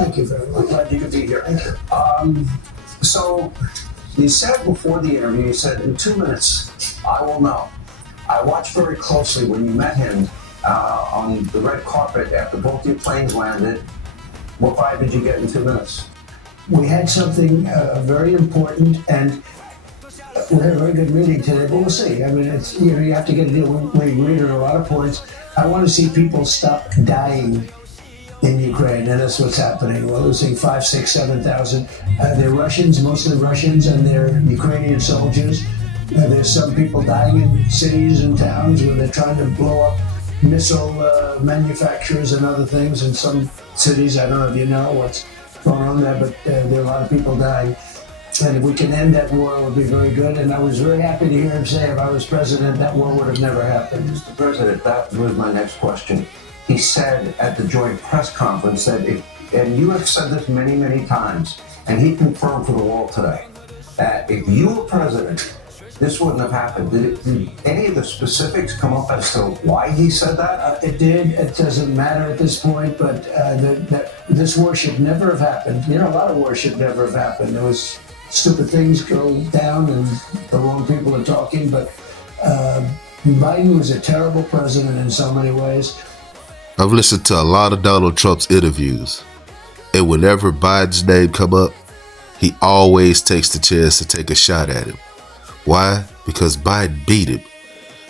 Thank you very much. We're glad you could be here. Thank you. So you said before the interview, you said in 2 minutes, I will know. I watched very closely when you met him on the red carpet after both your planes landed. What vibe did you get in 2 minutes? We had something very important, and we had a very good meeting today, but we'll see. I mean, it's, you have to get a deal. We agreed on a lot of points. I want to see people stop dying in Ukraine, and that's what's happening. We're losing 5, 6, 7,000. They're Russians, mostly Russians, and they're Ukrainian soldiers. There's some people dying in cities and towns where they're trying to blow up missile manufacturers and other things in some cities. I don't know if you know what's going on there, but there are a lot of people dying. And if we can end that war, it would be very good. And I was very happy to hear him say if I was president, that war would have never happened. Mr. President, that was my next question. He said at the joint press conference that, and you have said this many, many times, and he confirmed for the world today, that if you were president, this wouldn't have happened. Did any of the specifics come up as to why he said that? It did. It doesn't matter at this point, but this war should never have happened. You know, a lot of wars should never have happened. There was stupid things go down and the wrong people are talking, but Biden was a terrible president in so many ways. I've listened to a lot of Donald Trump's interviews, and whenever Biden's name come up, he always takes the chance to take a shot at him. Why? Because Biden beat him.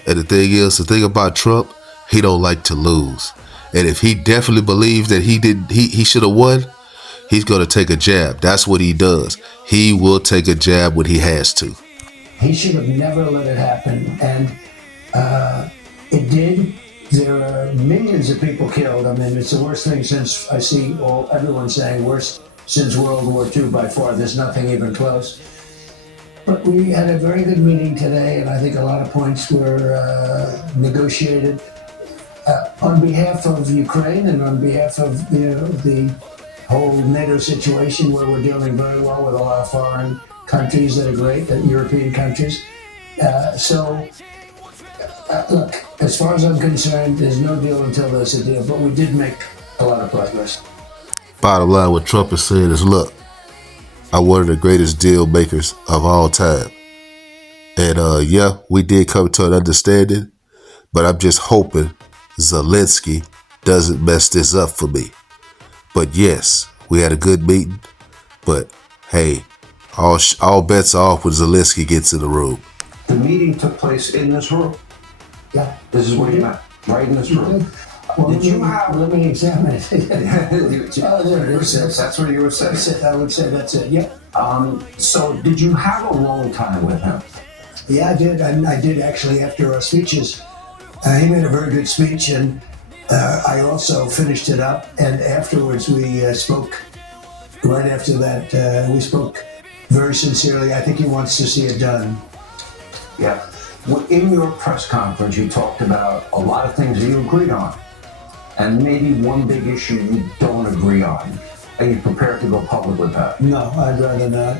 And the thing about Trump, he don't like to lose. And if he definitely believes that he should have won, he's going to take a jab. That's what he does. He will take a jab when he has to. He should have never let it happen. And it did. There are millions of people killed. I mean, it's the worst thing since I see everyone saying worst since World War II by far. There's nothing even close. But we had a very good meeting today, and I think a lot of points were negotiated on behalf of Ukraine and on behalf of the whole NATO situation, where we're dealing very well with a lot of foreign countries that are great, European countries. Look, as far as I'm concerned, there's no deal until there's a deal, but we did make a lot of progress. Bottom line, what Trump is saying is, look, I'm one of the greatest deal makers of all time. And yeah, we did come to an understanding, but I'm just hoping Zelensky doesn't mess this up for me. But yes, we had a good meeting, but hey, all bets are off when Zelensky gets in the room. The meeting took place in this room. Yeah. This is where you met, right in this room. Well, Let me examine it. Oh, there it is. That's where you were sitting. I would say that's it. Yeah. So did you have a long time with him? Yeah, I did. I did actually after our speeches. He made a very good speech, and I also finished it up. And afterwards, we spoke. Right after that, we spoke very sincerely. I think he wants to see it done. Yeah. Well, in your press conference, you talked about a lot of things that you agreed on, and maybe one big issue you don't agree on. Are you prepared to go public with that? No, I'd rather not.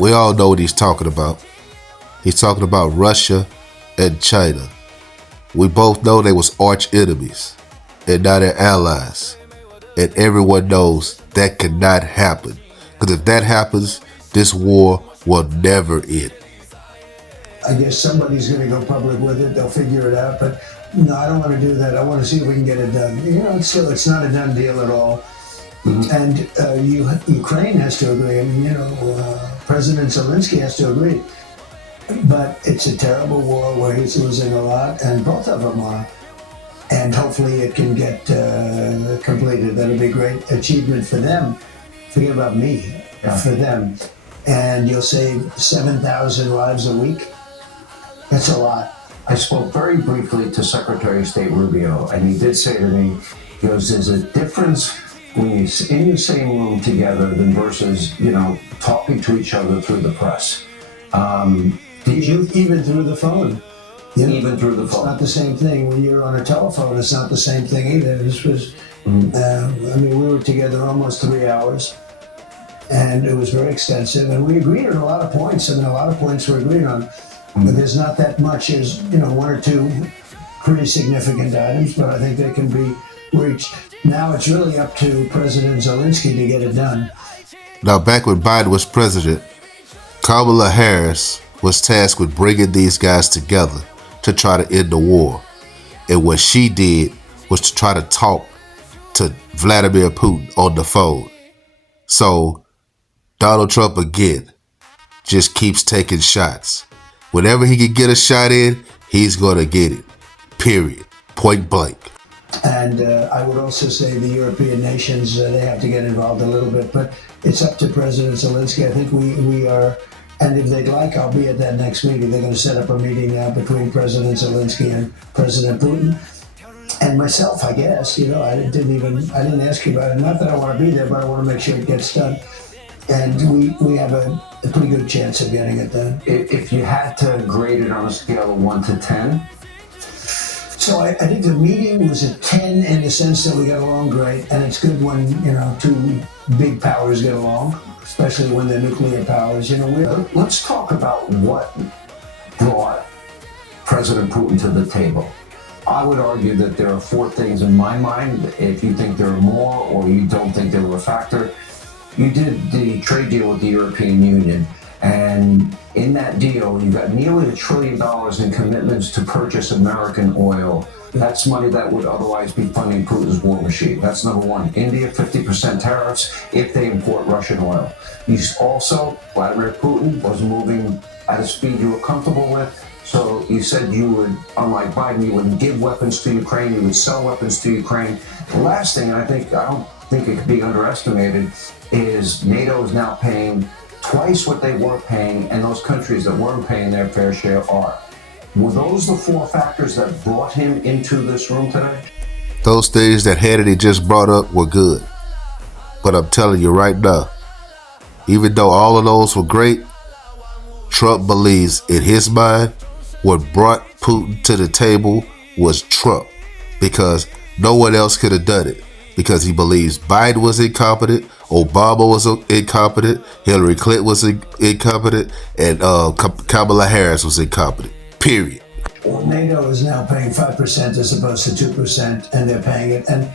We all know what he's talking about. He's talking about Russia and China. We both know they was arch enemies, and now they're allies. And everyone knows that cannot happen. Because if that happens, this war will never end. I guess somebody's going to go public with it. They'll figure it out. But no, I don't want to do that. I want to see if we can get it done. It's not a done deal at all. Mm-hmm. And Ukraine has to agree. I mean, President Zelensky has to agree. But it's a terrible war where he's losing a lot, and both of them are. And hopefully it can get completed. That'll be a great achievement for them. Forget about me, for them. And you'll save 7,000 lives a week. That's a lot. I spoke very briefly to Secretary of State Rubio, and he did say to me, he goes, there's a difference when you're in the same room together than versus, talking to each other through the press. Even through the phone. Even through the phone. It's not the same thing. When you're on a telephone, it's not the same thing either. This was, we were together almost 3 hours, and it was very extensive, and we agreed on a lot of points. I mean, a lot of points we agreed on. But there's not that much. There's, one or two pretty significant items, but I think they can be reached. Now it's really up to President Zelensky to get it done. Now, back when Biden was president, Kamala Harris was tasked with bringing these guys together to try to end the war. And what she did was to try to talk to Vladimir Putin on the phone. So Donald Trump again just keeps taking shots. Whenever he can get a shot in, he's going to get it. Period. Point blank. And I would also say the European nations, they have to get involved a little bit, but it's up to President Zelensky. I think we are, and if they'd like, I'll be at that next meeting. They're going to set up a meeting now between President Zelensky and President Putin. And myself, I guess, I didn't ask you about it. Not that I want to be there, but I want to make sure it gets done. And we have a pretty good chance of getting it done. If you had to grade it on a scale of 1 to 10, so I think the meeting was a 10 in the sense that we got along great, and it's good when, two big powers get along, especially when they're nuclear powers. Let's talk about what brought President Putin to the table. I would argue that there are 4 things in my mind. If you think there are more or you don't think they were a factor, you did the trade deal with the European Union. And in that deal, you got nearly $1 trillion in commitments to purchase American oil. That's money that would otherwise be funding Putin's war machine. That's number one. India, 50% tariffs if they import Russian oil. Vladimir Putin was moving at a speed you were comfortable with. So you said you would, unlike Biden, you wouldn't give weapons to Ukraine, you would sell weapons to Ukraine. The last thing, and I don't think it could be underestimated, is NATO is now paying twice what they were paying, and those countries that weren't paying their fair share are. Were those the 4 factors that brought him into this room today? Those things that Hannity just brought up were good. But I'm telling you right now, even though all of those were great, Trump believes in his mind what brought Putin to the table was Trump, because no one else could have done it. Because he believes Biden was incompetent, Obama was incompetent, Hillary Clinton was incompetent, and Kamala Harris was incompetent. Period. Well, NATO is now paying 5% as opposed to 2%, and they're paying it. And,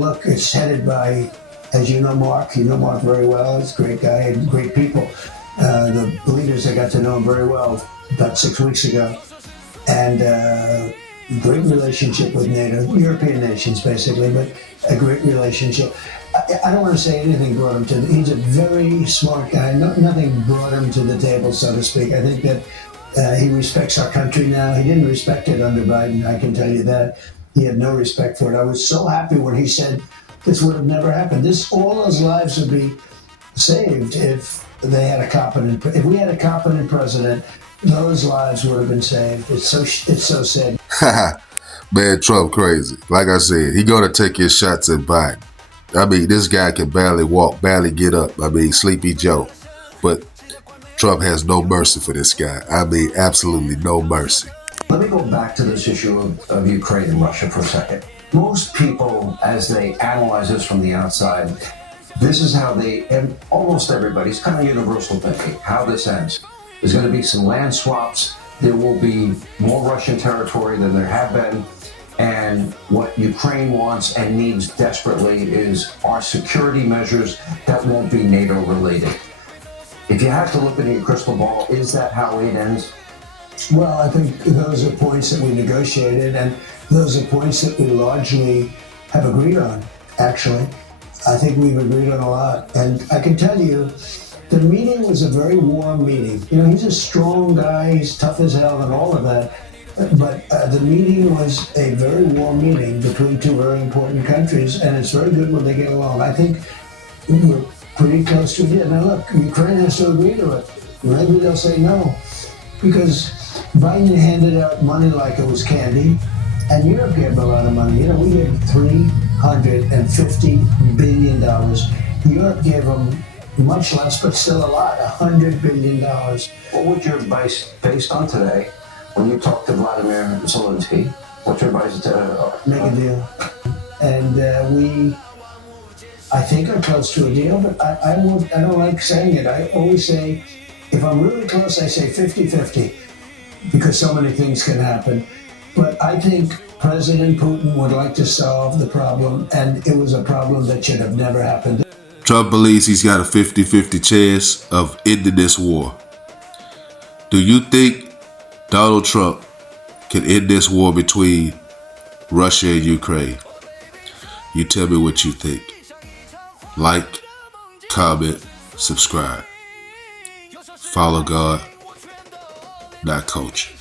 look, it's headed by, as you know Mark very well. He's a great guy and great people. The leaders, I got to know him very well about 6 weeks ago. And great relationship with NATO, European nations basically, but a great relationship. I don't want to say anything brought him to he's a very smart guy. Nothing brought him to the table, so to speak. I think that he respects our country now. He didn't respect it under Biden, I can tell you that. He had no respect for it. I was so happy when he said this would have never happened. All those lives would be saved if we had a competent president. Those lives would have been saved. It's so sad. Man, Trump crazy. Like I said, he gonna take his shots at Biden. I mean, this guy can barely walk, barely get up. I mean, Sleepy Joe. But Trump has no mercy for this guy. I mean, absolutely no mercy. Let me go back to this issue of Ukraine and Russia for a second. Most people, as they analyze this from the outside, this is how and almost everybody's kind of universal thinking, how this ends. There's going to be some land swaps. There will be more Russian territory than there have been. And what Ukraine wants and needs desperately is our security measures that won't be NATO related. If you have to look into your crystal ball, is that how it ends? Well, I think those are points that we negotiated, and those are points that we largely have agreed on, actually. I think we've agreed on a lot. And I can tell you, the meeting was a very warm meeting. He's a strong guy, he's tough as hell and all of that. But the meeting was a very warm meeting between two very important countries, and it's very good when they get along. I think we're pretty close to it. Now look, Ukraine has to agree to it. Maybe they'll say no. Because Biden handed out money like it was candy, and Europe gave a lot of money. We gave $350 billion. Europe gave them much less, but still a lot, $100 billion. What would your advice, based on today, when you talk to Vladimir Zelensky, what's your advice to make a deal? And we, I think, are close to a deal, but I don't like saying it. I always say, if I'm really close, I say 50-50, because so many things can happen. But I think President Putin would like to solve the problem, and it was a problem that should have never happened. Trump believes he's got a 50-50 chance of ending this war. Do you think Donald Trump can end this war between Russia and Ukraine? You tell me what you think. Like, comment, subscribe. Follow God, not coach.